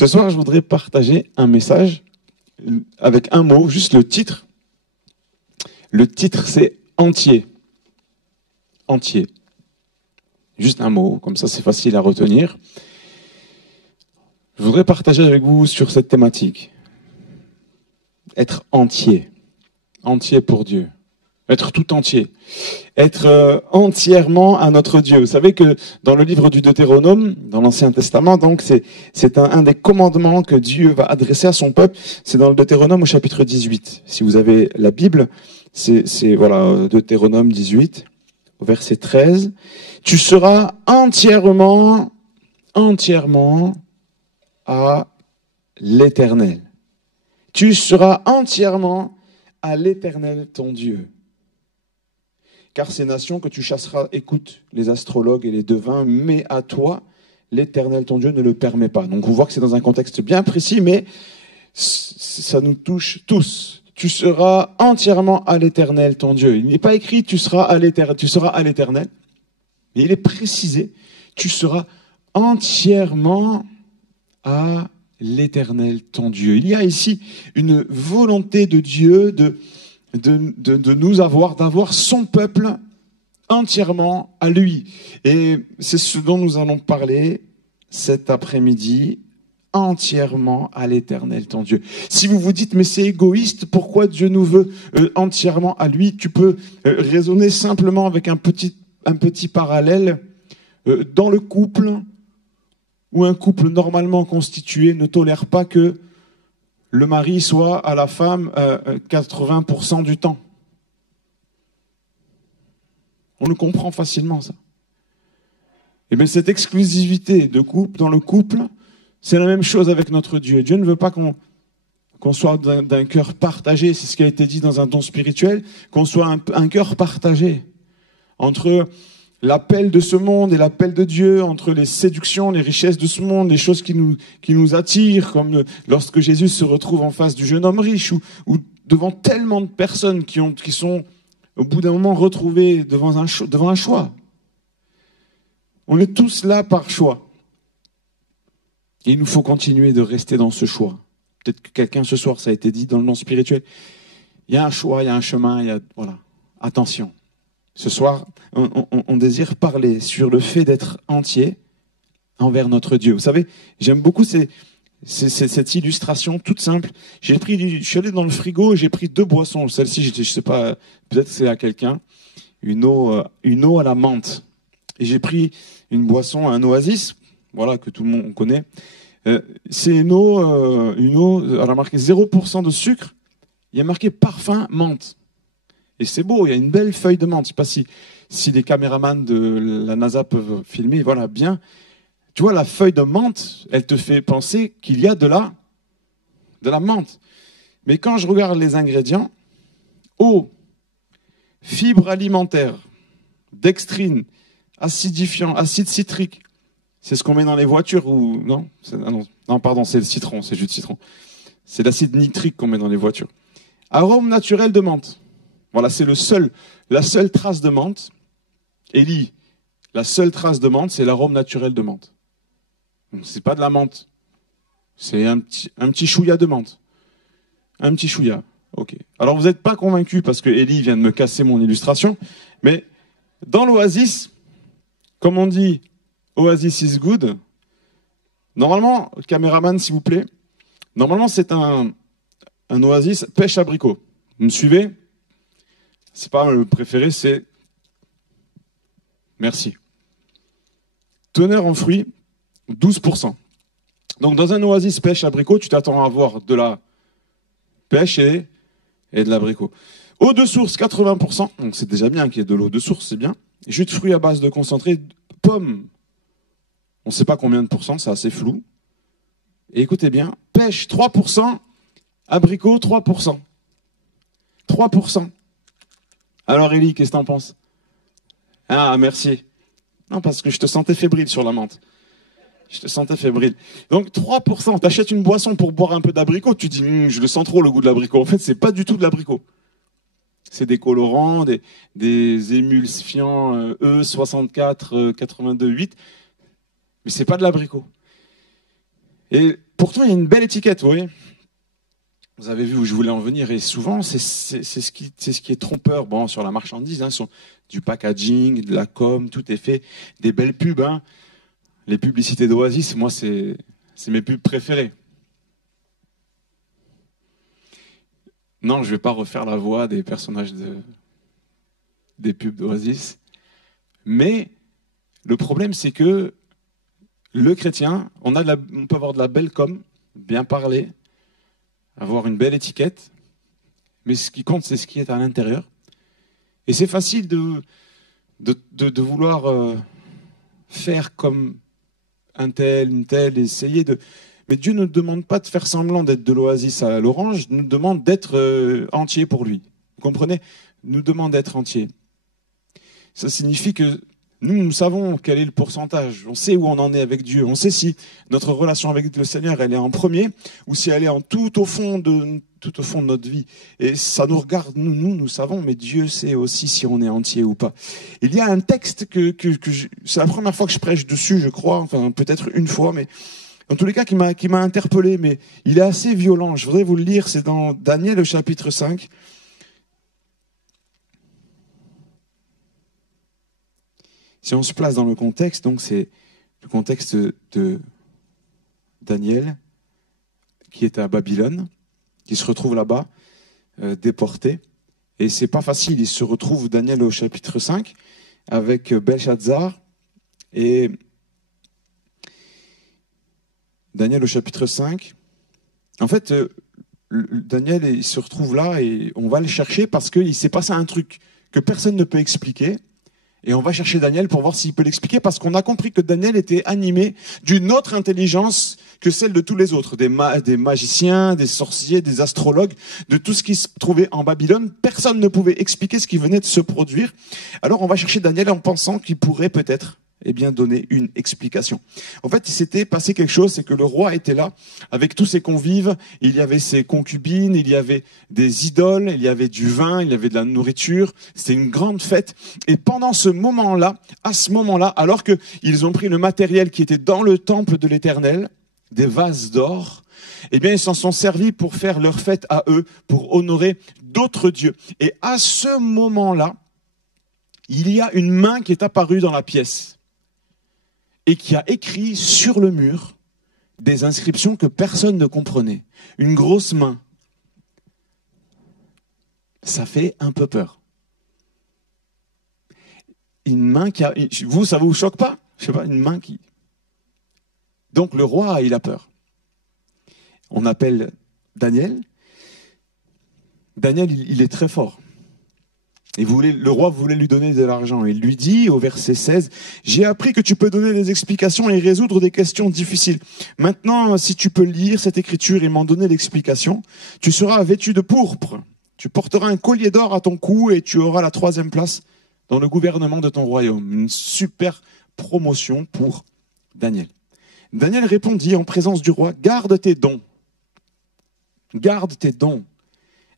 Ce soir, je voudrais partager un message avec un mot, juste le titre. Le titre, c'est entier. Entier. Juste un mot, comme ça c'est facile à retenir. Je voudrais partager avec vous sur cette thématique. Être entier. Entier pour Dieu. Être tout entier. Être entièrement à notre Dieu. Vous savez que dans le livre du Deutéronome, dans l'Ancien Testament, donc c'est un des commandements que Dieu va adresser à son peuple. C'est dans le Deutéronome au chapitre 18. Si vous avez la Bible, c'est voilà, Deutéronome 18, au verset 13. Tu seras entièrement à l'Éternel. Tu seras entièrement à l'Éternel ton Dieu. Car ces nations que tu chasseras écoutent les astrologues et les devins, mais à toi, l'Éternel ton Dieu ne le permet pas. Donc on voit que c'est dans un contexte bien précis, mais ça nous touche tous. Tu seras entièrement à l'Éternel ton Dieu. Il n'est pas écrit tu seras à l'Éternel, mais il est précisé, tu seras entièrement à l'Éternel ton Dieu. Il y a ici une volonté de Dieu de nous d'avoir son peuple entièrement à lui. Et c'est ce dont nous allons parler cet après-midi, entièrement à l'Éternel ton Dieu. Si vous vous dites, mais c'est égoïste, pourquoi Dieu nous veut entièrement à lui? Tu peux raisonner simplement avec un petit parallèle. Dans le couple, où un couple normalement constitué ne tolère pas que le mari soit à la femme 80% du temps. On le comprend facilement, ça. Et bien cette exclusivité de couple, dans le couple, c'est la même chose avec notre Dieu. Dieu ne veut pas qu'on soit d'un cœur partagé, c'est ce qui a été dit dans un don spirituel, qu'on soit un cœur partagé entre l'appel de ce monde et l'appel de Dieu, entre les séductions, les richesses de ce monde, les choses qui nous attirent, comme lorsque Jésus se retrouve en face du jeune homme riche, ou devant tellement de personnes qui sont au bout d'un moment retrouvées devant un choix. On est tous là par choix. Et il nous faut continuer de rester dans ce choix. Peut-être que quelqu'un ce soir, ça a été dit dans le monde spirituel, il y a un choix, il y a un chemin, voilà. Attention. Ce soir, on désire parler sur le fait d'être entier envers notre Dieu. Vous savez, j'aime beaucoup cette illustration toute simple. Je suis allé dans le frigo et j'ai pris 2 boissons. Celle-ci, je ne sais pas, peut-être c'est à quelqu'un, une eau à la menthe. Et j'ai pris une boisson, un Oasis, voilà, que tout le monde connaît. C'est une eau, elle a marqué 0% de sucre. Il y a marqué parfum menthe. Et c'est beau, il y a une belle feuille de menthe. Je ne sais pas si les caméramans de la NASA peuvent filmer, voilà, bien. Tu vois, la feuille de menthe, elle te fait penser qu'il y a de la menthe. Mais quand je regarde les ingrédients, eau, fibres alimentaires, dextrine, acidifiant, acide citrique, c'est ce qu'on met dans les voitures ou non? Non, pardon, c'est le citron, c'est jus de citron. C'est l'acide nitrique qu'on met dans les voitures. Arôme naturel de menthe. Voilà, c'est la seule trace de menthe. Élie, la seule trace de menthe, c'est l'arôme naturel de menthe. C'est pas de la menthe. C'est un petit chouïa de menthe. Un petit chouïa. Ok. Alors vous n'êtes pas convaincu parce que Élie vient de me casser mon illustration, mais dans l'Oasis, comme on dit, Oasis is good. Normalement, caméraman s'il vous plaît, normalement c'est un Oasis pêche abricot. Vous me suivez? C'est pas le préféré, c'est... Merci. Teneur en fruits, 12%. Donc dans un Oasis pêche abricot, tu t'attends à avoir de la pêche et de l'abricot. Eau de source, 80%. Donc c'est déjà bien qu'il y ait de l'eau de source, c'est bien. Jus de fruits à base de concentré. Pommes, on ne sait pas combien de pourcents, c'est assez flou. Et écoutez bien, pêche, 3%. Abricot, 3%. 3%. Alors Élie, qu'est-ce que t'en penses? Ah, merci. Non, parce que je te sentais fébrile sur la menthe. Je te sentais fébrile. Donc 3%, t'achètes une boisson pour boire un peu d'abricot, tu dis, je le sens trop le goût de l'abricot. En fait, c'est pas du tout de l'abricot. C'est des colorants, des émulsifiants E64, 82, 8. Mais c'est pas de l'abricot. Et pourtant, il y a une belle étiquette, vous voyez. Vous avez vu où je voulais en venir, et souvent, c'est ce qui est trompeur. Bon, sur la marchandise, hein, du packaging, de la com, tout est fait. Des belles pubs, hein. Les publicités d'Oasis, moi, c'est mes pubs préférées. Non, je vais pas refaire la voix des personnages des pubs d'Oasis. Mais le problème, c'est que le chrétien, on peut avoir de la belle com, bien parler, avoir une belle étiquette, mais ce qui compte, c'est ce qui est à l'intérieur. Et c'est facile de vouloir faire comme un tel, une telle, essayer de... Mais Dieu ne nous demande pas de faire semblant d'être de l'Oasis à l'Orange, il nous demande d'être entier pour lui. Vous comprenez? Il nous demande d'être entier. Ça signifie que nous savons quel est le pourcentage. On sait où on en est avec Dieu. On sait si notre relation avec le Seigneur, elle est en premier ou si elle est tout au fond de notre vie. Et ça nous regarde, nous savons, mais Dieu sait aussi si on est entier ou pas. Il y a un texte c'est la première fois que je prêche dessus, je crois, enfin peut-être une fois, mais en tous les cas qui m'a interpellé, mais il est assez violent. Je voudrais vous le lire, c'est dans Daniel au chapitre 5. Si on se place dans le contexte, donc c'est le contexte de Daniel, qui est à Babylone, qui se retrouve là-bas, déporté. Et c'est pas facile, il se retrouve, Daniel au chapitre 5, avec Belshazzar. Et Daniel au chapitre 5, en fait, Daniel, il se retrouve là et on va le chercher parce qu'il s'est passé un truc que personne ne peut expliquer. Et on va chercher Daniel pour voir s'il peut l'expliquer, parce qu'on a compris que Daniel était animé d'une autre intelligence que celle de tous les autres, des magiciens, des sorciers, des astrologues, de tout ce qui se trouvait en Babylone. Personne ne pouvait expliquer ce qui venait de se produire. Alors on va chercher Daniel en pensant qu'il pourrait peut-être donner une explication. En fait, il s'était passé quelque chose, c'est que le roi était là avec tous ses convives, il y avait ses concubines, il y avait des idoles, il y avait du vin, il y avait de la nourriture, c'était une grande fête. Et pendant ce moment-là, alors qu'ils ont pris le matériel qui était dans le temple de l'Éternel, des vases d'or, ils s'en sont servis pour faire leur fête à eux, pour honorer d'autres dieux. Et à ce moment-là, il y a une main qui est apparue dans la pièce et qui a écrit sur le mur des inscriptions que personne ne comprenait. Une grosse main. Ça fait un peu peur. Une main qui a... ça vous choque pas? Je sais pas, une main qui... Donc le roi, il a peur. On appelle Daniel. Daniel, il est très fort. Et le roi voulait lui donner de l'argent. Il lui dit au verset 16, « J'ai appris que tu peux donner des explications et résoudre des questions difficiles. Maintenant, si tu peux lire cette écriture et m'en donner l'explication, tu seras vêtu de pourpre. Tu porteras un collier d'or à ton cou et tu auras la 3e place dans le gouvernement de ton royaume. » Une super promotion pour Daniel. Daniel répondit en présence du roi, « Garde tes dons. Garde tes dons.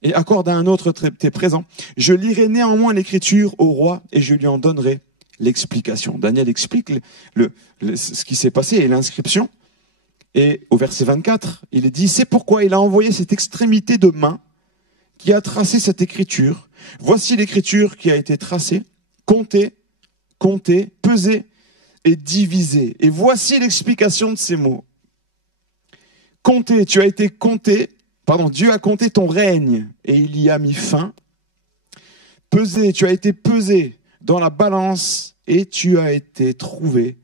Et accorde à un autre tes présents. Je lirai néanmoins l'écriture au roi et je lui en donnerai l'explication. » Daniel explique ce qui s'est passé et l'inscription. Et au verset 24, il est dit, « C'est pourquoi il a envoyé cette extrémité de main qui a tracé cette écriture. Voici l'écriture qui a été tracée, comptée, pesée et divisée. Et voici l'explication de ces mots. Comptée, tu as été compté. Dieu a compté ton règne et il y a mis fin. Pesé, tu as été pesé dans la balance et tu as été trouvé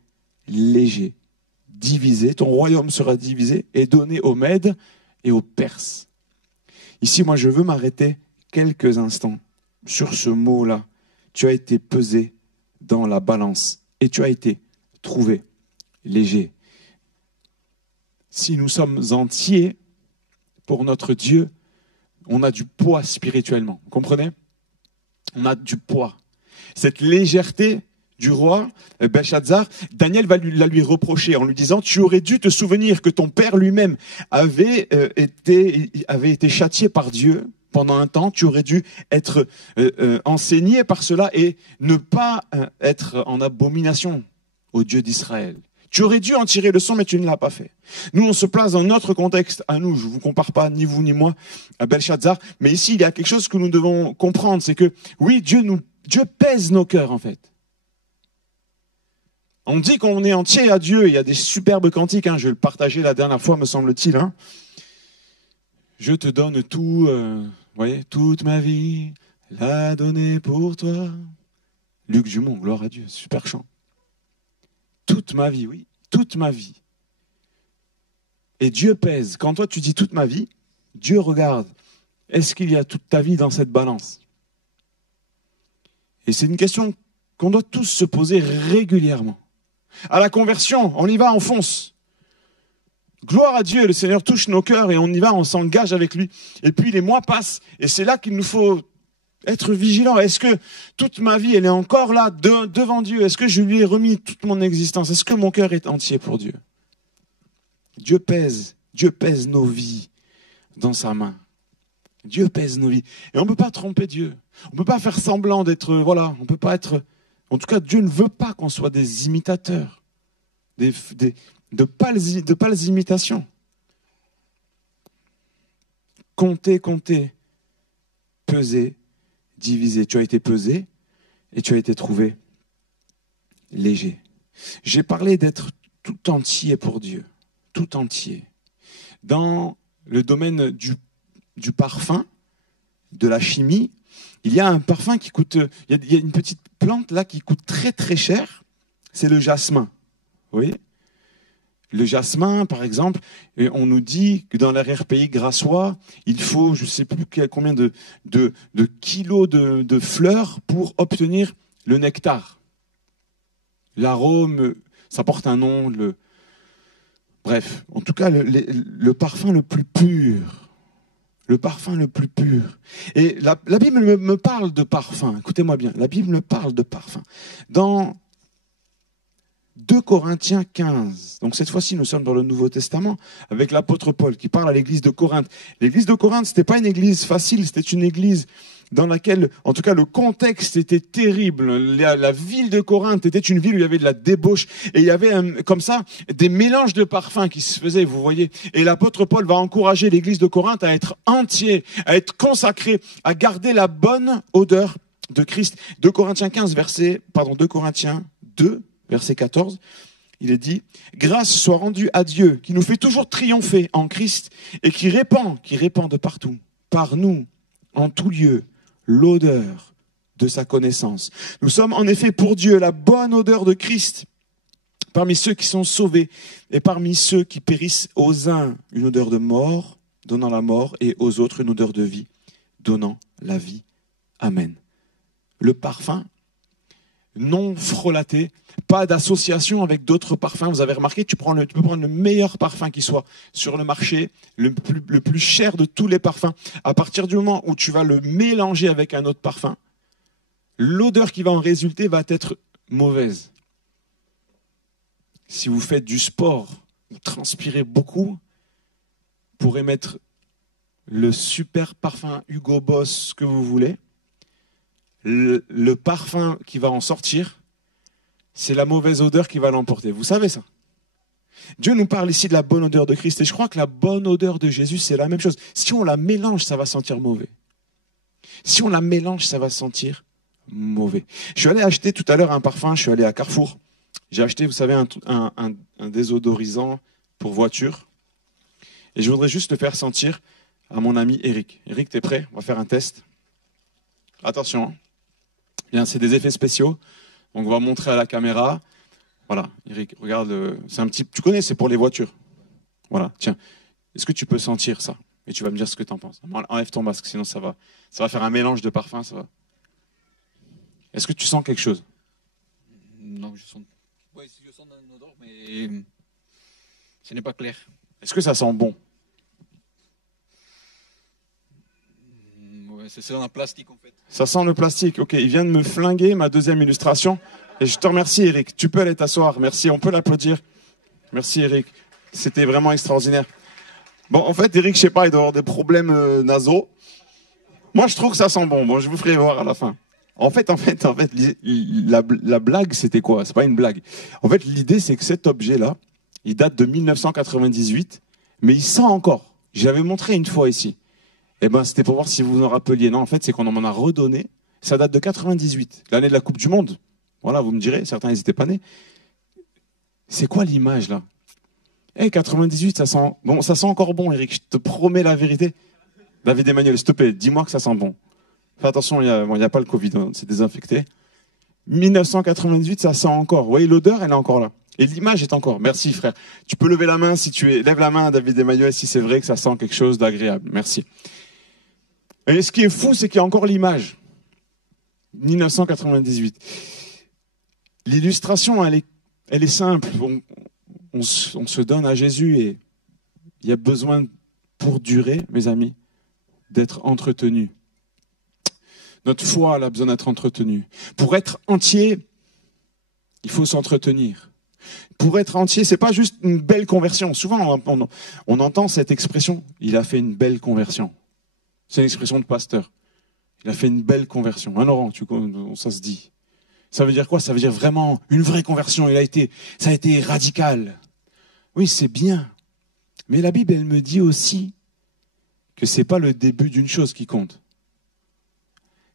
léger. Divisé, ton royaume sera divisé et donné aux Mèdes et aux Perses. » Ici, moi, je veux m'arrêter quelques instants sur ce mot-là. Tu as été pesé dans la balance et tu as été trouvé léger. Si nous sommes entiers, pour notre Dieu, on a du poids spirituellement. Vous comprenez? On a du poids. Cette légèreté du roi, Belshazzar, Daniel va la lui reprocher en lui disant « Tu aurais dû te souvenir que ton père lui-même avait été châtié par Dieu pendant un temps. Tu aurais dû être enseigné par cela et ne pas être en abomination au Dieu d'Israël. Tu aurais dû en tirer le son, mais tu ne l'as pas fait. Nous, on se place dans notre contexte. À nous, je ne vous compare pas, ni vous ni moi, à Belshazzar. Mais ici, il y a quelque chose que nous devons comprendre. C'est que, oui, Dieu pèse nos cœurs, en fait. On dit qu'on est entier à Dieu. Il y a des superbes cantiques. Je vais le partager la dernière fois, me semble-t-il. Je te donne tout, voyez, toute ma vie, la donner pour toi. Luc Dumont, gloire à Dieu, super chant. Toute ma vie, oui, toute ma vie. Et Dieu pèse. Quand toi tu dis toute ma vie, Dieu regarde. Est-ce qu'il y a toute ta vie dans cette balance? Et c'est une question qu'on doit tous se poser régulièrement. À la conversion, on y va, on fonce. Gloire à Dieu, le Seigneur touche nos cœurs et on y va, on s'engage avec lui. Et puis les mois passent et c'est là qu'il nous faut être vigilant. Est-ce que toute ma vie, elle est encore là devant Dieu? Est-ce que je lui ai remis toute mon existence? Est-ce que mon cœur est entier pour Dieu? Dieu pèse nos vies dans sa main. Dieu pèse nos vies. Et on ne peut pas tromper Dieu. On ne peut pas faire semblant d'être, voilà, on ne peut pas être... En tout cas, Dieu ne veut pas qu'on soit des imitateurs, de pâles imitations. Comptez, peser, diviser. Tu as été pesé et tu as été trouvé léger. J'ai parlé d'être tout entier pour Dieu, tout entier. Dans le domaine du parfum, de la chimie, il y a un parfum qui coûte, il y a une petite plante là qui coûte très très cher, c'est le jasmin. Vous voyez ? Le jasmin, par exemple, on nous dit que dans l'arrière-pays grassois, il faut, je ne sais plus combien de kilos de fleurs pour obtenir le nectar. L'arôme, ça porte un nom. Bref, en tout cas, le parfum le plus pur. Le parfum le plus pur. Et la Bible me parle de parfum. Écoutez-moi bien, la Bible me parle de parfum. Dans 2 Corinthiens 15. Donc cette fois-ci, nous sommes dans le Nouveau Testament avec l'apôtre Paul qui parle à l'église de Corinthe. L'église de Corinthe, c'était pas une église facile, c'était une église dans laquelle, en tout cas, le contexte était terrible. La ville de Corinthe était une ville où il y avait de la débauche et il y avait comme ça des mélanges de parfums qui se faisaient, vous voyez. Et l'apôtre Paul va encourager l'église de Corinthe à être entier, à être consacré, à garder la bonne odeur de Christ. 2 Corinthiens 2, verset 14, il est dit « Grâce soit rendue à Dieu, qui nous fait toujours triompher en Christ et qui répand de partout, par nous, en tout lieu, l'odeur de sa connaissance. Nous sommes en effet pour Dieu la bonne odeur de Christ, parmi ceux qui sont sauvés et parmi ceux qui périssent, aux uns une odeur de mort, donnant la mort, et aux autres une odeur de vie, donnant la vie. Amen. » Le parfum non frelaté, pas d'association avec d'autres parfums. Vous avez remarqué, tu peux prendre le meilleur parfum qui soit sur le marché, le plus cher de tous les parfums. À partir du moment où tu vas le mélanger avec un autre parfum, l'odeur qui va en résulter va être mauvaise. Si vous faites du sport, vous transpirez beaucoup, vous pourrez mettre le super parfum Hugo Boss que vous voulez. Le parfum qui va en sortir, c'est la mauvaise odeur qui va l'emporter. Vous savez ça? Dieu nous parle ici de la bonne odeur de Christ. Et je crois que la bonne odeur de Jésus, c'est la même chose. Si on la mélange, ça va sentir mauvais. Si on la mélange, ça va sentir mauvais. Je suis allé acheter tout à l'heure un parfum. Je suis allé à Carrefour. J'ai acheté, vous savez, un désodorisant pour voiture. Et je voudrais juste le faire sentir à mon ami Eric. Eric, t'es prêt? On va faire un test. Attention. Bien, c'est des effets spéciaux. Donc, on va montrer à la caméra. Voilà, Eric, regarde. C'est un petit. Tu connais, c'est pour les voitures. Voilà, tiens. Est-ce que tu peux sentir ça? Et tu vas me dire ce que tu en penses. Enlève ton masque, sinon ça va faire un mélange de parfums. Ça va. Est-ce que tu sens quelque chose? Non, je sens. Oui, je sens une odeur, mais ce n'est pas clair. Est-ce que ça sent bon? Ouais, c'est un plastique en fait. Ça sent le plastique. Ok, il vient de me flinguer ma deuxième illustration. Et je te remercie, Eric. Tu peux aller t'asseoir. Merci, on peut l'applaudir. Merci, Eric. C'était vraiment extraordinaire. Bon, en fait, Eric, je sais pas, il doit avoir des problèmes nasaux. Moi, je trouve que ça sent bon. Bon, je vous ferai voir à la fin. la blague, c'était quoi? C'est pas une blague. En fait, l'idée, c'est que cet objet-là, il date de 1998, mais il sent encore. J'avais montré une fois ici. Eh ben, c'était pour voir si vous vous en rappeliez. Non, en fait, c'est qu'on m'en a redonné. Ça date de 98, l'année de la Coupe du Monde. Voilà, vous me direz, certains n'étaient pas nés. C'est quoi l'image, là? 98, ça sent... Bon, ça sent encore bon, Eric, je te promets la vérité. David Emmanuel, s'il te plaît, dis-moi que ça sent bon. Fais attention, il n'y a pas le Covid, hein, c'est désinfecté. 1998, ça sent encore. Vous voyez, l'odeur, elle est encore là. Et l'image est encore. Merci, frère. Tu peux lever la main si tu es... Lève la main, David Emmanuel, si c'est vrai que ça sent quelque chose d'agréable. Merci. Et ce qui est fou, c'est qu'il y a encore l'image. 1998. L'illustration, elle est simple. On se donne à Jésus et il y a besoin, pour durer, mes amis, d'être entretenu. Notre foi, elle a besoin d'être entretenue. Pour être entier, il faut s'entretenir. Pour être entier, c'est pas juste une belle conversion. Souvent, on entend cette expression, il a fait une belle conversion. C'est une expression de pasteur. Il a fait une belle conversion. Ah non, ça se dit. Ça veut dire quoi? Ça veut dire vraiment une vraie conversion. Ça a été radical. Oui, c'est bien. Mais la Bible, elle me dit aussi que c'est pas le début d'une chose qui compte.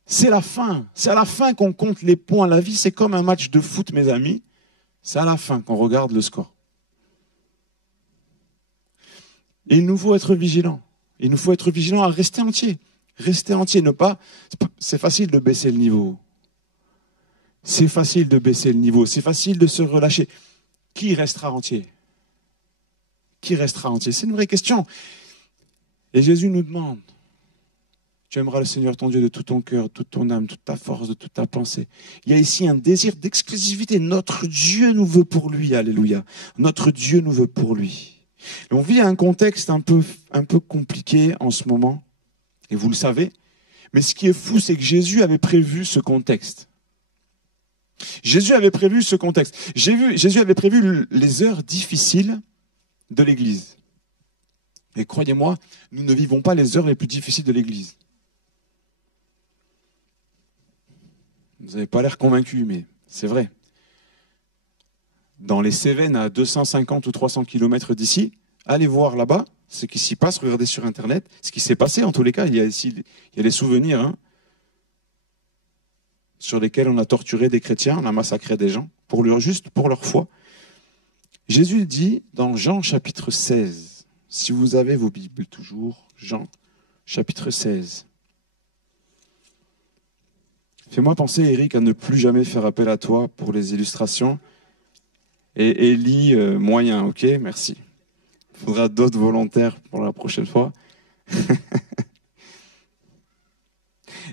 C'est la fin. C'est à la fin qu'on compte les points. La vie, c'est comme un match de foot, mes amis. C'est à la fin qu'on regarde le score. Et il nous faut être vigilants. Il nous faut être vigilants à rester entier. Rester entier, ne pas... C'est facile de baisser le niveau. C'est facile de baisser le niveau. C'est facile de se relâcher. Qui restera entier? Qui restera entier? C'est une vraie question. Et Jésus nous demande, tu aimeras le Seigneur ton Dieu de tout ton cœur, toute ton âme, toute ta force, de toute ta pensée. Il y a ici un désir d'exclusivité. Notre Dieu nous veut pour lui. Alléluia. Notre Dieu nous veut pour lui. Et on vit un contexte un peu compliqué en ce moment. Et vous le savez. Mais ce qui est fou, c'est que Jésus avait prévu ce contexte. Jésus avait prévu ce contexte. Jésus avait prévu les heures difficiles de l'Église. Et croyez-moi, nous ne vivons pas les heures les plus difficiles de l'Église. Vous n'avez pas l'air convaincu, mais c'est vrai. Dans les Cévennes, à 250 ou 300 km d'ici, allez voir là-bas ce qui s'y passe, regardez sur Internet, ce qui s'est passé en tous les cas. Il y a des souvenirs sur lesquels on a torturé des chrétiens, on a massacré des gens, juste pour leur foi. Jésus dit dans Jean chapitre 16, si vous avez vos Bibles toujours, Jean chapitre 16. Fais-moi penser, Eric, à ne plus jamais faire appel à toi pour les illustrations. Et Élie, moyen, ok, merci. Il faudra d'autres volontaires pour la prochaine fois.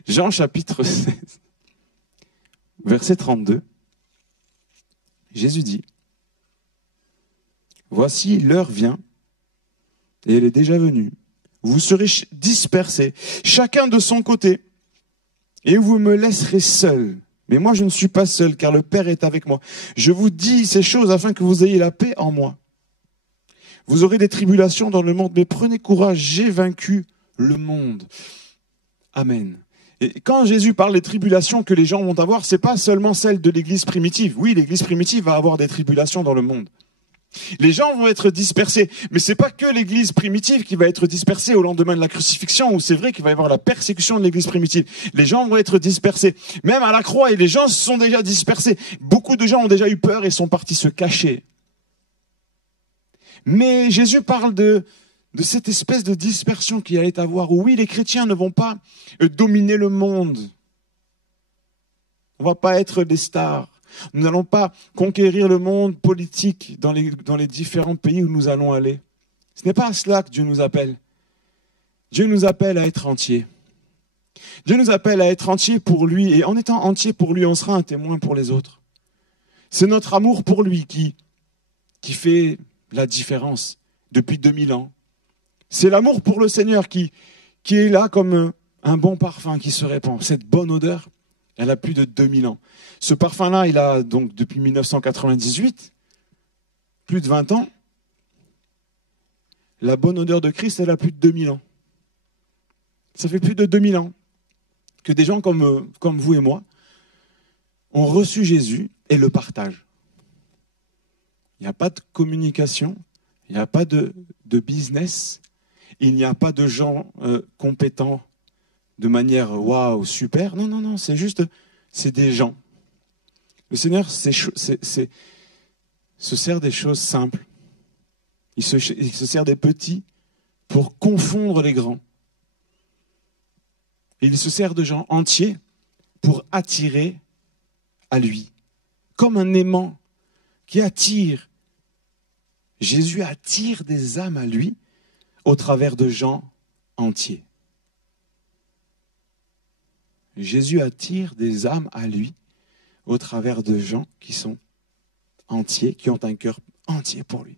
Jean chapitre 16, verset 32. Jésus dit, « Voici, l'heure vient, et elle est déjà venue. Vous serez dispersés, chacun de son côté, et vous me laisserez seul. Mais moi, je ne suis pas seul, car le Père est avec moi. Je vous dis ces choses afin que vous ayez la paix en moi. Vous aurez des tribulations dans le monde, mais prenez courage, j'ai vaincu le monde. » Amen. Et quand Jésus parle des tribulations que les gens vont avoir, c'est pas seulement celles de l'Église primitive. Oui, l'Église primitive va avoir des tribulations dans le monde. Les gens vont être dispersés, mais c'est pas que l'Église primitive qui va être dispersée au lendemain de la crucifixion, où c'est vrai qu'il va y avoir la persécution de l'Église primitive. Les gens vont être dispersés, même à la croix, et les gens se sont déjà dispersés. Beaucoup de gens ont déjà eu peur et sont partis se cacher. Mais Jésus parle de cette espèce de dispersion qu'il allait avoir, où oui, les chrétiens ne vont pas dominer le monde. On va pas être des stars. Nous n'allons pas conquérir le monde politique dans les différents pays où nous allons aller. Ce n'est pas à cela que Dieu nous appelle. Dieu nous appelle à être entiers. Dieu nous appelle à être entiers pour lui. Et en étant entiers pour lui, on sera un témoin pour les autres. C'est notre amour pour lui qui fait la différence depuis 2000 ans. C'est l'amour pour le Seigneur qui est là comme un bon parfum qui se répand. Cette bonne odeur, elle a plus de 2000 ans. Ce parfum-là, il a donc depuis 1998, plus de 20 ans. La bonne odeur de Christ, elle a plus de 2000 ans. Ça fait plus de 2000 ans que des gens comme vous et moi, ont reçu Jésus et le partagent. Il n'y a pas de communication, il n'y a pas de business, il n'y a pas de gens compétents de manière waouh, super. Non, non, non, c'est juste, c'est des gens. Le Seigneur se sert des choses simples. Il se sert des petits pour confondre les grands. Et il se sert de gens entiers pour attirer à lui. Comme un aimant qui attire. Jésus attire des âmes à lui au travers de gens entiers. Jésus attire des âmes à lui au travers de gens qui sont entiers, qui ont un cœur entier pour lui.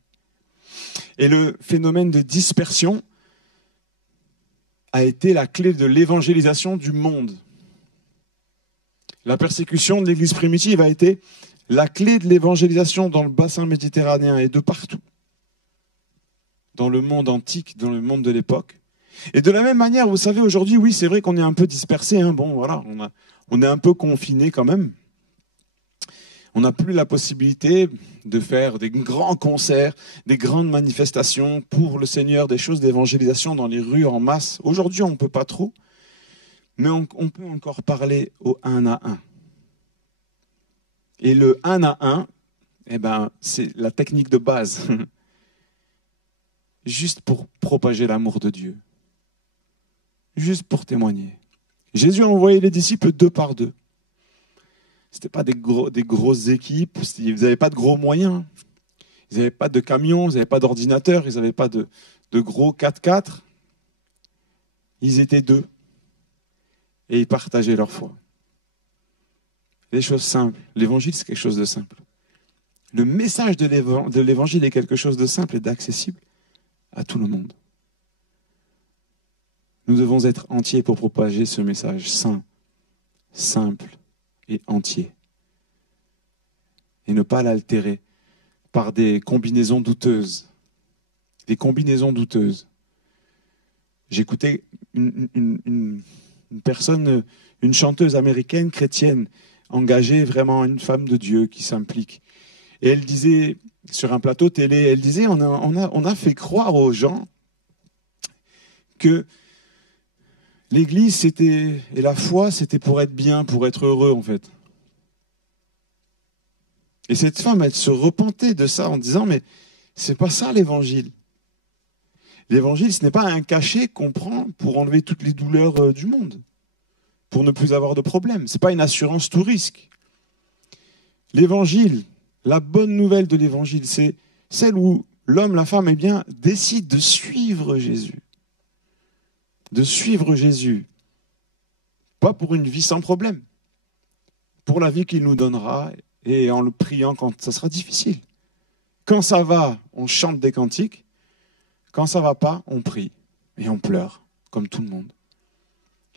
Et le phénomène de dispersion a été la clé de l'évangélisation du monde. La persécution de l'Église primitive a été la clé de l'évangélisation dans le bassin méditerranéen et de partout. Dans le monde antique, dans le monde de l'époque. Et de la même manière, vous savez, aujourd'hui, oui, c'est vrai qu'on est un peu dispersé. Hein, bon, voilà, on est un peu confiné quand même. On n'a plus la possibilité de faire des grands concerts, des grandes manifestations pour le Seigneur, des choses d'évangélisation dans les rues en masse. Aujourd'hui, on ne peut pas trop, mais on peut encore parler au 1 à 1. Et le 1 à 1, eh ben, c'est la technique de base. Juste pour propager l'amour de Dieu. Juste pour témoigner. Jésus a envoyé les disciples 2 par 2. Ce n'étaient pas des grosses équipes, ils n'avaient pas de gros moyens. Ils n'avaient pas de camions, ils n'avaient pas d'ordinateur, ils n'avaient pas de gros 4x4. Ils étaient 2. Et ils partageaient leur foi. Des choses simples. L'évangile, c'est quelque chose de simple. Le message de l'évangile est quelque chose de simple et d'accessible à tout le monde. Nous devons être entiers pour propager ce message saint, simple et entier. Et ne pas l'altérer par des combinaisons douteuses. Des combinaisons douteuses. J'écoutais une personne, une chanteuse américaine chrétienne, engagée, vraiment une femme de Dieu qui s'implique. Et elle disait, sur un plateau télé, elle disait, on a fait croire aux gens que l'Église, et la foi, c'était pour être bien, pour être heureux, en fait. Et cette femme, elle se repentait de ça en disant, mais c'est pas ça l'Évangile. L'Évangile, ce n'est pas un cachet qu'on prend pour enlever toutes les douleurs du monde, pour ne plus avoir de problème. Ce n'est pas une assurance tout risque. L'Évangile, la bonne nouvelle de l'Évangile, c'est celle où l'homme, la femme, décide de suivre Jésus. De suivre Jésus. Pas pour une vie sans problème. Pour la vie qu'il nous donnera et en le priant quand ça sera difficile. Quand ça va, on chante des cantiques. Quand ça va pas, on prie et on pleure, comme tout le monde.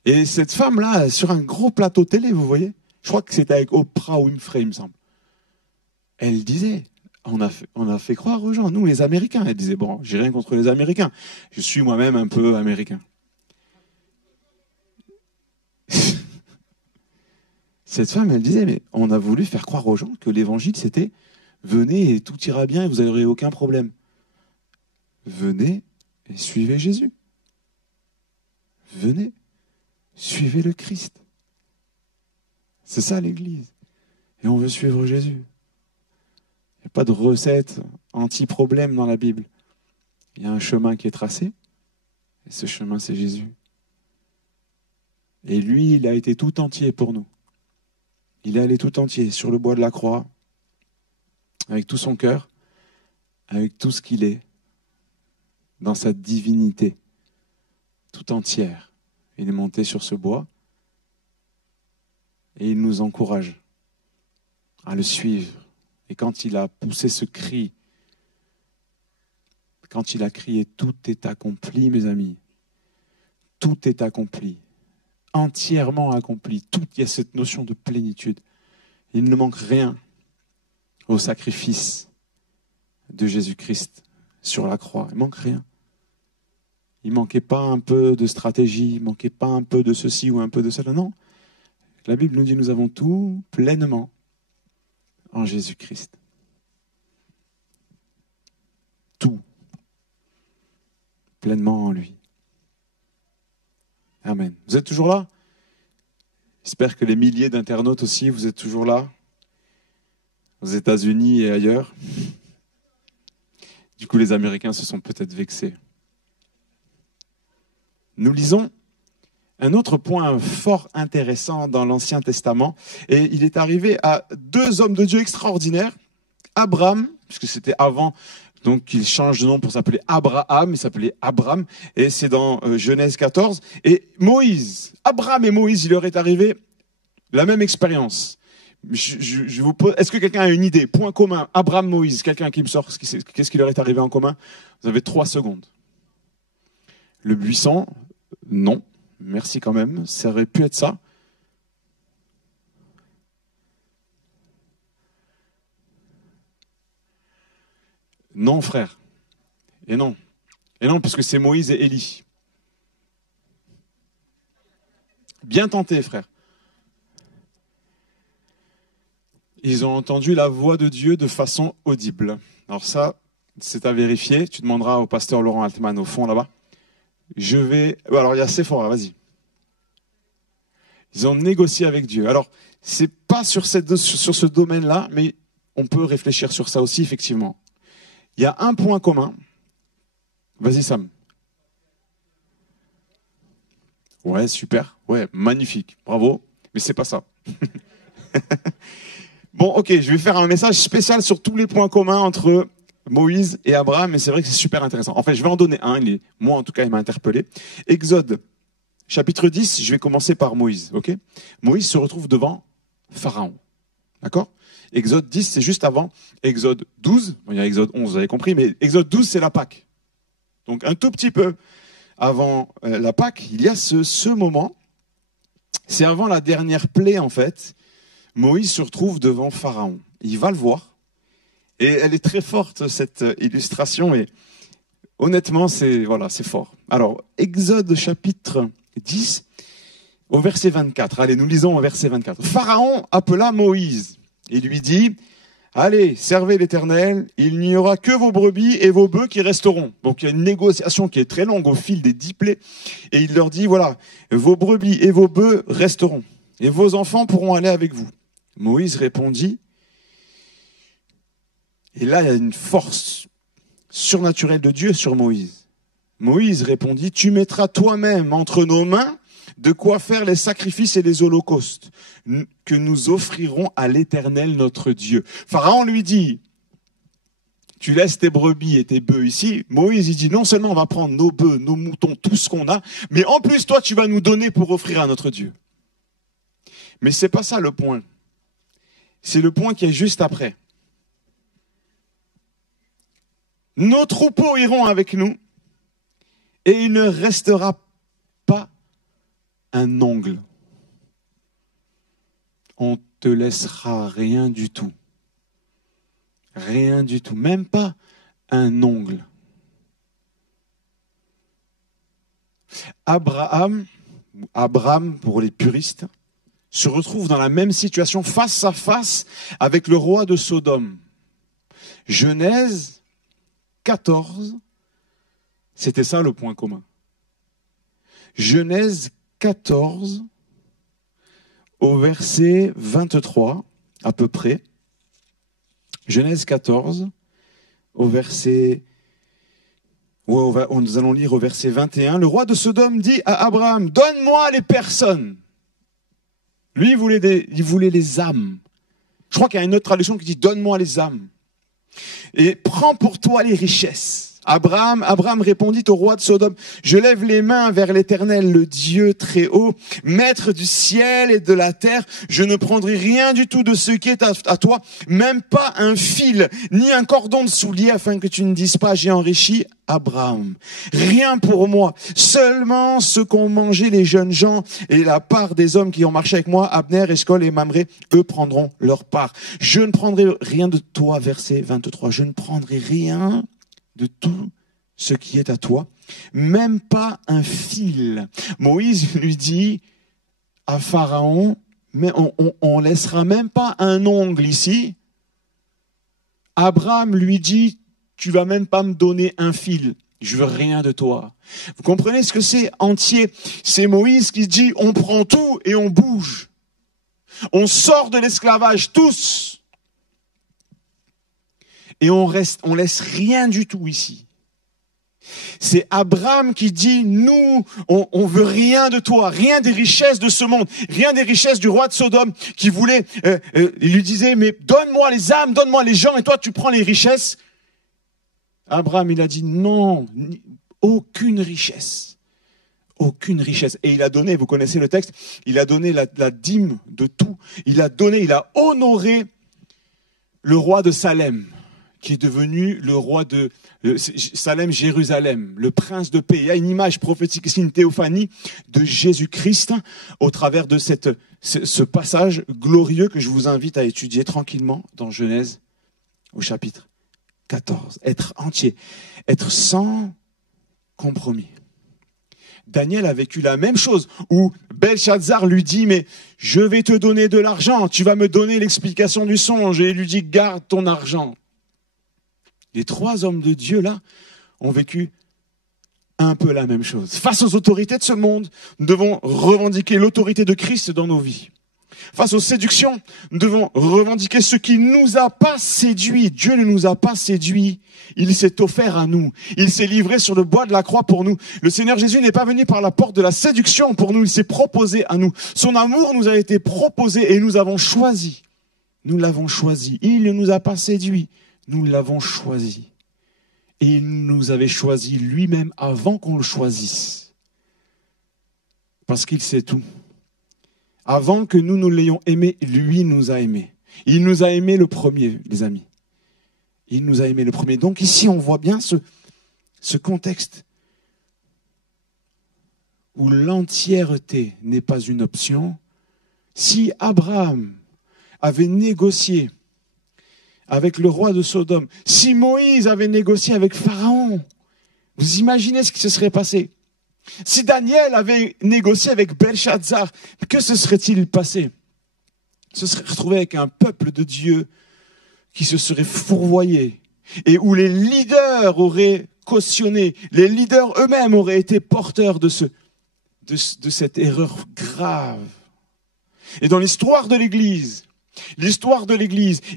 Et cette femme-là, sur un gros plateau télé, vous voyez, je crois que c'était avec Oprah Winfrey, il me semble. Elle disait, on a fait croire aux gens, nous les Américains. Elle disait, bon, j'ai rien contre les Américains. Je suis moi-même un peu américain. Cette femme, elle disait, mais on a voulu faire croire aux gens que l'évangile, c'était, venez et tout ira bien et vous n'aurez aucun problème. Venez et suivez Jésus. Venez, suivez le Christ. C'est ça l'Église. Et on veut suivre Jésus. Il n'y a pas de recette anti-problème dans la Bible. Il y a un chemin qui est tracé. Et ce chemin, c'est Jésus. Et lui, il a été tout entier pour nous. Il est allé tout entier sur le bois de la croix, avec tout son cœur, avec tout ce qu'il est, dans sa divinité, tout entière. Il est monté sur ce bois et il nous encourage à le suivre. Et quand il a poussé ce cri, quand il a crié « Tout est accompli, mes amis », tout est accompli, entièrement accompli. Il y a cette notion de plénitude. Il ne manque rien au sacrifice de Jésus-Christ sur la croix. Il ne manque rien. Il ne manquait pas un peu de stratégie, il ne manquait pas un peu de ceci ou un peu de cela. Non. La Bible nous dit nous avons tout pleinement en Jésus-Christ. Tout. Pleinement en lui. Amen. Vous êtes toujours là? J'espère que les milliers d'internautes aussi, vous êtes toujours là, aux États-Unis et ailleurs. Du coup, les Américains se sont peut-être vexés. Nous lisons un autre point fort intéressant dans l'Ancien Testament, et il est arrivé à deux hommes de Dieu extraordinaires, Abraham, puisque c'était avant, donc il change de nom pour s'appeler Abraham, il s'appelait Abram, et c'est dans Genèse 14, et Moïse, Abraham et Moïse, il leur est arrivé la même expérience. Je vous pose, est-ce que quelqu'un a une idée? Point commun, Abraham, Moïse, quelqu'un qui me sort, qu'est-ce qui leur est arrivé en commun? Vous avez 3 secondes. Le buisson, non, merci quand même, ça aurait pu être ça. Non, frère. Et non. Et non, parce que c'est Moïse et Élie. Bien tenté, frère. Ils ont entendu la voix de Dieu de façon audible. Alors ça, c'est à vérifier. Tu demanderas au pasteur Laurent Altman au fond là-bas. Alors il y a Séphora, vas-y. Ils ont négocié avec Dieu. Alors, c'est pas sur ce domaine-là, mais on peut réfléchir sur ça aussi, effectivement. Il y a un point commun. Vas-y, Sam. Ouais, super. Ouais, magnifique. Bravo. Mais c'est pas ça. Bon, ok, je vais faire un message spécial sur tous les points communs entre Moïse et Abraham, mais c'est vrai que c'est super intéressant. En fait, je vais en donner un. Moi, en tout cas, il m'a interpellé. Exode, chapitre 10, je vais commencer par Moïse. Ok ? Moïse se retrouve devant Pharaon. D'accord ? Exode 10, c'est juste avant Exode 12. Bon, il y a Exode 11, vous avez compris, mais Exode 12, c'est la Pâque. Donc, un tout petit peu avant la Pâque, il y a ce moment. C'est avant la dernière plaie, en fait. Moïse se retrouve devant Pharaon. Il va le voir. Et elle est très forte, cette illustration. Et honnêtement, c'est fort. Alors, Exode chapitre 10, au verset 24. Allez, nous lisons au verset 24. Pharaon appela Moïse et lui dit, « Allez, servez l'Éternel, il n'y aura que vos brebis et vos bœufs qui resteront. » Donc, il y a une négociation qui est très longue au fil des 10 plaies. Et il leur dit, voilà, vos brebis et vos bœufs resteront. Et vos enfants pourront aller avec vous. Moïse répondit, et là il y a une force surnaturelle de Dieu sur Moïse. Moïse répondit, tu mettras toi-même entre nos mains de quoi faire les sacrifices et les holocaustes que nous offrirons à l'Éternel notre Dieu. Pharaon lui dit, tu laisses tes brebis et tes bœufs ici. Moïse il dit, non seulement on va prendre nos bœufs, nos moutons, tout ce qu'on a, mais en plus toi tu vas nous donner pour offrir à notre Dieu. Mais c'est pas ça le point. C'est le point qui est juste après. Nos troupeaux iront avec nous et il ne restera pas un ongle. On te laissera rien du tout. Rien du tout. Même pas un ongle. Abraham pour les puristes, se retrouve dans la même situation face à face avec le roi de Sodome. Genèse 14, c'était ça le point commun. Genèse 14, au verset 23, à peu près. Genèse 14, au verset... nous allons lire au verset 21. Le roi de Sodome dit à Abraham, « Donne-moi les personnes. » Lui, il voulait les âmes. Je crois qu'il y a une autre traduction qui dit « Donne-moi les âmes. » Et prends pour toi les richesses. Abraham répondit au roi de Sodome, « Je lève les mains vers l'Éternel, le Dieu très haut, maître du ciel et de la terre. Je ne prendrai rien du tout de ce qui est à toi, même pas un fil, ni un cordon de soulier, afin que tu ne dises pas, j'ai enrichi Abraham. Rien pour moi, seulement ce qu'ont mangé les jeunes gens et la part des hommes qui ont marché avec moi, Abner, Eshcol et Mamré, eux prendront leur part. Je ne prendrai rien de toi, verset 23, je ne prendrai rien de tout ce qui est à toi, même pas un fil. Moïse lui dit à Pharaon, mais on laissera même pas un ongle ici. Abraham lui dit, tu vas même pas me donner un fil. Je veux rien de toi. Vous comprenez ce que c'est entier? C'est Moïse qui dit, on prend tout et on bouge. On sort de l'esclavage tous. Et on laisse rien du tout ici. C'est Abraham qui dit, nous, on veut rien de toi, rien des richesses de ce monde, rien des richesses du roi de Sodome qui voulait, il lui disait, mais donne-moi les âmes, donne-moi les gens, et toi tu prends les richesses. Abraham, il a dit, non, aucune richesse. Aucune richesse. Et il a donné, vous connaissez le texte, il a donné la dîme de tout. Il a honoré le roi de Salem, qui est devenu le roi de Salem, Jérusalem, le prince de paix. Il y a une image prophétique ici, une théophanie de Jésus-Christ au travers de ce passage glorieux que je vous invite à étudier tranquillement dans Genèse au chapitre 14. Être entier, être sans compromis. Daniel a vécu la même chose, où Belshazzar lui dit, mais je vais te donner de l'argent, tu vas me donner l'explication du songe. Et il lui dit, garde ton argent. Les trois hommes de Dieu, là, ont vécu un peu la même chose. Face aux autorités de ce monde, nous devons revendiquer l'autorité de Christ dans nos vies. Face aux séductions, nous devons revendiquer ce qui ne nous a pas séduits. Dieu ne nous a pas séduits. Il s'est offert à nous. Il s'est livré sur le bois de la croix pour nous. Le Seigneur Jésus n'est pas venu par la porte de la séduction pour nous. Il s'est proposé à nous. Son amour nous a été proposé et nous avons choisi. Nous l'avons choisi. Il ne nous a pas séduits. Nous l'avons choisi. Et il nous avait choisi lui-même avant qu'on le choisisse. Parce qu'il sait tout. Avant que nous l'ayons aimé, lui nous a aimés. Il nous a aimés le premier, les amis. Il nous a aimés le premier. Donc ici, on voit bien ce contexte où l'entièreté n'est pas une option. Si Abraham avait négocié avec le roi de Sodome, si Moïse avait négocié avec Pharaon, vous imaginez ce qui se serait passé? Si Daniel avait négocié avec Belshazzar, que se serait-il passé? Il se serait retrouvé avec un peuple de Dieu qui se serait fourvoyé et où les leaders auraient cautionné, les leaders eux-mêmes auraient été porteurs de cette erreur grave. Et dans l'histoire de l'Église,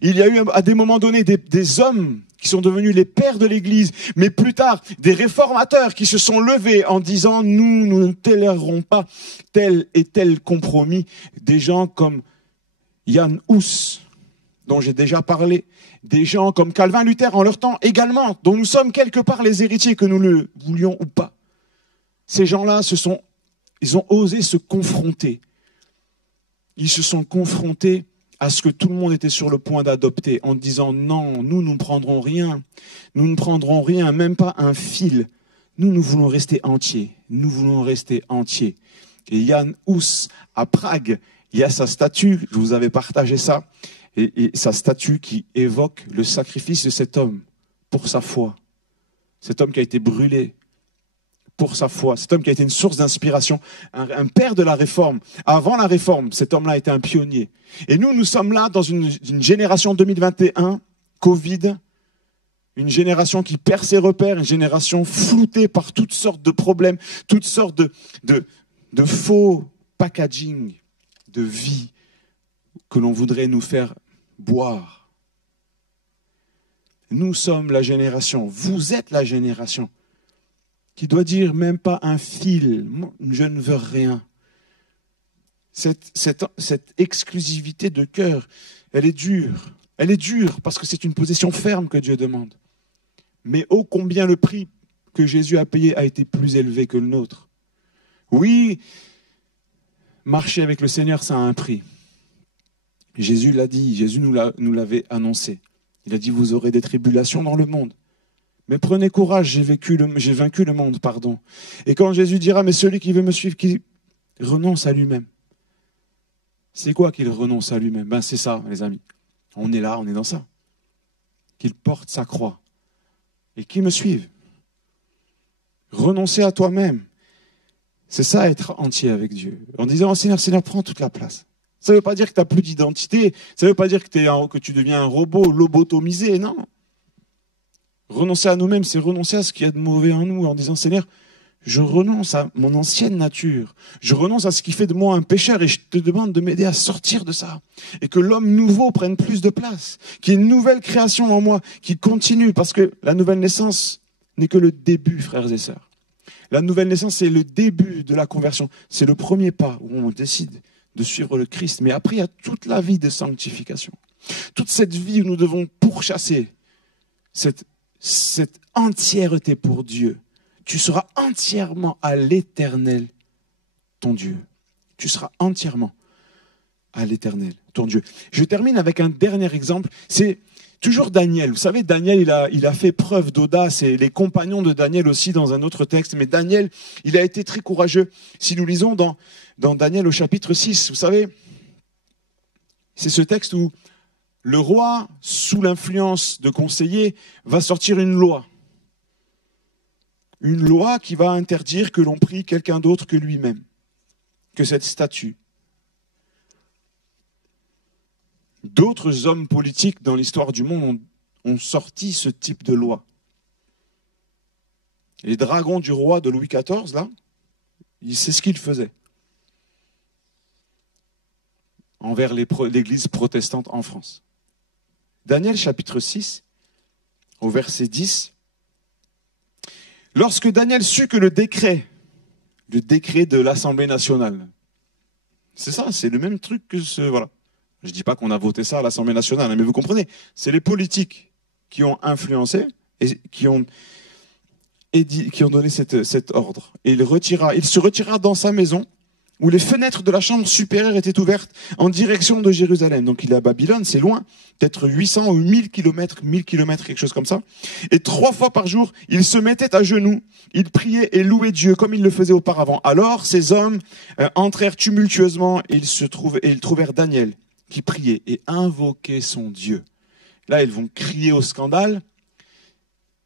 il y a eu à des moments donnés des hommes qui sont devenus les pères de l'Église, mais plus tard, des réformateurs qui se sont levés en disant, nous ne tolérerons pas tel et tel compromis. Des gens comme Jan Hus, dont j'ai déjà parlé, des gens comme Calvin Luther en leur temps également, dont nous sommes quelque part les héritiers, que nous le voulions ou pas. Ces gens-là, ils ont osé se confronter. Ils se sont confrontés à ce que tout le monde était sur le point d'adopter, en disant non, nous ne prendrons rien, même pas un fil. Nous voulons rester entiers, Et Jan Hus, à Prague, il y a sa statue, je vous avais partagé ça, et sa statue qui évoque le sacrifice de cet homme pour sa foi. Cet homme qui a été brûlé pour sa foi. Cet homme qui a été une source d'inspiration, un père de la Réforme. Avant la Réforme, cet homme-là était un pionnier. Et nous sommes là dans une génération 2021, Covid, une génération qui perd ses repères, une génération floutée par toutes sortes de problèmes, toutes sortes de faux packaging de vie que l'on voudrait nous faire boire. Nous sommes la génération, vous êtes la génération qui doit dire même pas un fil, je ne veux rien. Cette exclusivité de cœur, elle est dure. Elle est dure parce que c'est une position ferme que Dieu demande. Mais ô combien le prix que Jésus a payé a été plus élevé que le nôtre. Oui, marcher avec le Seigneur, ça a un prix. Jésus l'a dit, Jésus nous l'avait annoncé. Il a dit, vous aurez des tribulations dans le monde. Mais prenez courage, j'ai vaincu le monde, pardon. Et quand Jésus dira, mais celui qui veut me suivre, qui renonce à lui-même. C'est quoi qu'il renonce à lui-même? Ben c'est ça, les amis. On est là, on est dans ça. Qu'il porte sa croix. Et qu'il me suive. Renoncer à toi-même. C'est ça, être entier avec Dieu. En disant, oh, Seigneur, prends toute la place. Ça ne veut pas dire que tu n'as plus d'identité. Ça ne veut pas dire que tu deviens un robot lobotomisé. Non. Renoncer à nous-mêmes, c'est renoncer à ce qu'il y a de mauvais en nous en disant, Seigneur, je renonce à mon ancienne nature. Je renonce à ce qui fait de moi un pécheur et je te demande de m'aider à sortir de ça. Et que l'homme nouveau prenne plus de place. Qu'il y ait une nouvelle création en moi qui continue. Parce que la nouvelle naissance n'est que le début, frères et sœurs. La nouvelle naissance, c'est le début de la conversion. C'est le premier pas où on décide de suivre le Christ. Mais après, il y a toute la vie de sanctification. Toute cette vie où nous devons pourchasser cette entièreté pour Dieu. Tu seras entièrement à l'Éternel, ton Dieu. Tu seras entièrement à l'Éternel, ton Dieu. Je termine avec un dernier exemple. C'est toujours Daniel. Vous savez, Daniel, il a fait preuve d'audace et les compagnons de Daniel aussi dans un autre texte. Mais Daniel, il a été très courageux. Si nous lisons dans Daniel au chapitre 6, vous savez, c'est ce texte où le roi, sous l'influence de conseillers, va sortir une loi. Une loi qui va interdire que l'on prie quelqu'un d'autre que lui-même, que cette statue. D'autres hommes politiques dans l'histoire du monde ont sorti ce type de loi. Les dragons du roi de Louis XIV, là, c'est ce qu'ils faisaient envers l'Église protestante en France. Daniel chapitre 6, au verset 10. Lorsque Daniel sut que le décret de l'Assemblée nationale, c'est ça, c'est le même truc que ce... Voilà. Je ne dis pas qu'on a voté ça à l'Assemblée nationale, mais vous comprenez, c'est les politiques qui ont influencé et qui ont donné cet ordre. Et il se retira dans sa maison, où les fenêtres de la chambre supérieure étaient ouvertes en direction de Jérusalem. Donc il est à Babylone, c'est loin, peut-être 800 ou 1000 kilomètres, quelque chose comme ça. Et 3 fois par jour, il se mettait à genoux, il priait et louait Dieu comme il le faisait auparavant. Alors ces hommes entrèrent tumultueusement et ils trouvèrent Daniel qui priait et invoquait son Dieu. Là, ils vont crier au scandale.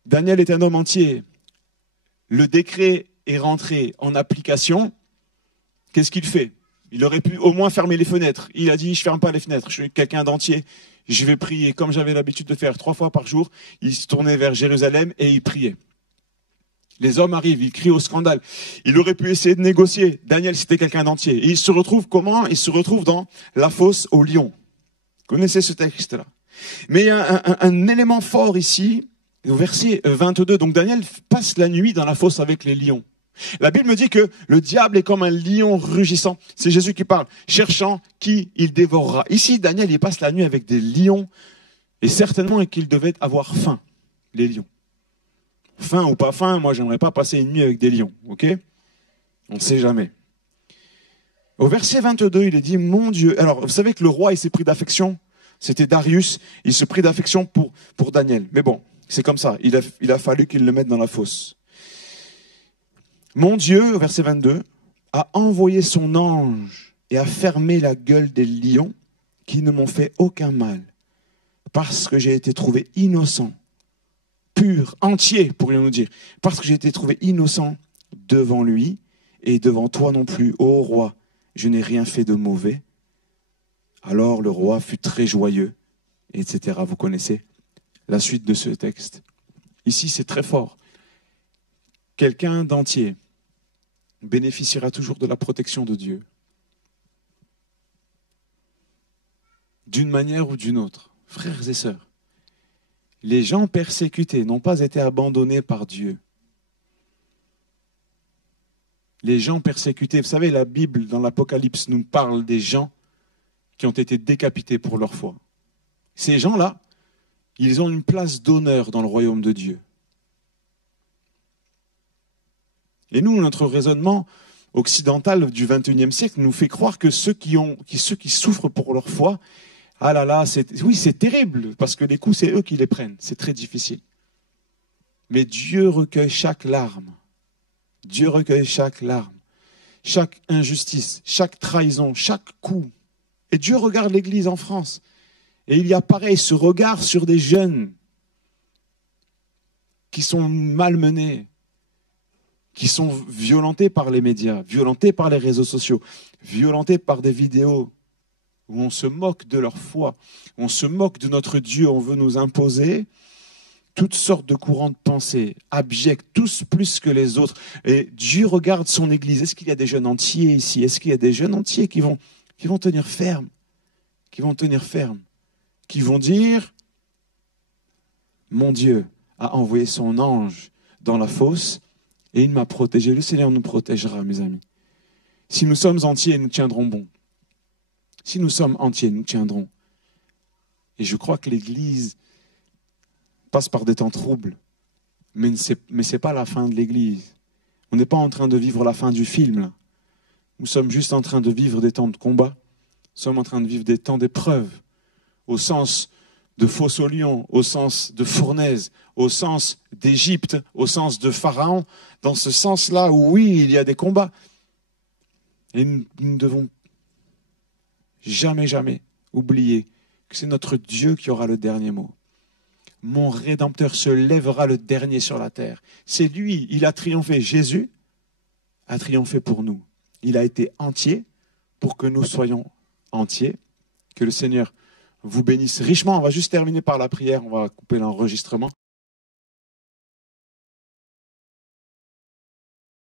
Daniel est un homme entier. Le décret est rentré en application. Qu'est-ce qu'il fait? Il aurait pu au moins fermer les fenêtres. Il a dit, je ne ferme pas les fenêtres, je suis quelqu'un d'entier. Je vais prier comme j'avais l'habitude de faire 3 fois par jour. Il se tournait vers Jérusalem et il priait. Les hommes arrivent, ils crient au scandale. Il aurait pu essayer de négocier. Daniel, c'était quelqu'un d'entier. Et il se retrouve comment? Il se retrouve dans la fosse aux lions. Vous connaissez ce texte-là. Mais il y a un élément fort ici, au verset 22. Donc Daniel passe la nuit dans la fosse avec les lions. La Bible me dit que le diable est comme un lion rugissant. C'est Jésus qui parle, cherchant qui il dévorera. Ici, Daniel, il passe la nuit avec des lions, et certainement qu'il devait avoir faim, les lions. Faim ou pas faim, moi, j'aimerais pas passer une nuit avec des lions, ok? On ne sait jamais. Au verset 22, il est dit, mon Dieu. Alors, vous savez que le roi, il s'est pris d'affection. C'était Darius. Il s'est pris d'affection pour Daniel. Mais bon, c'est comme ça. Il a fallu qu'il le mette dans la fosse. Mon Dieu, au verset 22, a envoyé son ange et a fermé la gueule des lions qui ne m'ont fait aucun mal, parce que j'ai été trouvé innocent, pur, entier, pourrions-nous dire, parce que j'ai été trouvé innocent devant lui et devant toi non plus, ô roi, je n'ai rien fait de mauvais. Alors le roi fut très joyeux, etc. Vous connaissez la suite de ce texte. Ici, c'est très fort. Quelqu'un d'entier bénéficiera toujours de la protection de Dieu. D'une manière ou d'une autre. Frères et sœurs, les gens persécutés n'ont pas été abandonnés par Dieu. Les gens persécutés, vous savez, la Bible, dans l'Apocalypse, nous parle des gens qui ont été décapités pour leur foi. Ces gens-là, ils ont une place d'honneur dans le royaume de Dieu. Et nous, notre raisonnement occidental du XXIe siècle nous fait croire que ceux qui souffrent pour leur foi, ah là là, c'est terrible, parce que les coups, c'est eux qui les prennent. C'est très difficile. Mais Dieu recueille chaque larme. Dieu recueille chaque larme, chaque injustice, chaque trahison, chaque coup. Et Dieu regarde l'Église en France. Et il y a pareil, ce regard sur des jeunes qui sont malmenés, qui sont violentés par les médias, violentés par les réseaux sociaux, violentés par des vidéos où on se moque de leur foi, on se moque de notre Dieu, on veut nous imposer toutes sortes de courants de pensée, abjects, tous plus que les autres. Et Dieu regarde son Église. Est-ce qu'il y a des jeunes entiers ici? Est-ce qu'il y a des jeunes entiers qui vont tenir ferme, qui vont dire, mon Dieu a envoyé son ange dans la fosse et il m'a protégé. Le Seigneur nous protégera, mes amis. Si nous sommes entiers, nous tiendrons bon. Si nous sommes entiers, nous tiendrons. Et je crois que l'Église passe par des temps troubles, mais ce n'est pas la fin de l'Église. On n'est pas en train de vivre la fin du film, là. Nous sommes juste en train de vivre des temps de combat. Nous sommes en train de vivre des temps d'épreuve, au sens de fosse au lion, au sens de fournaise, au sens d'Égypte, au sens de Pharaon. Dans ce sens-là, oui, il y a des combats. Et nous ne devons jamais, jamais oublier que c'est notre Dieu qui aura le dernier mot. Mon Rédempteur se lèvera le dernier sur la terre. C'est lui, il a triomphé. Jésus a triomphé pour nous. Il a été entier pour que nous soyons entiers. Que le Seigneur vous bénisse richement. On va juste terminer par la prière, on va couper l'enregistrement.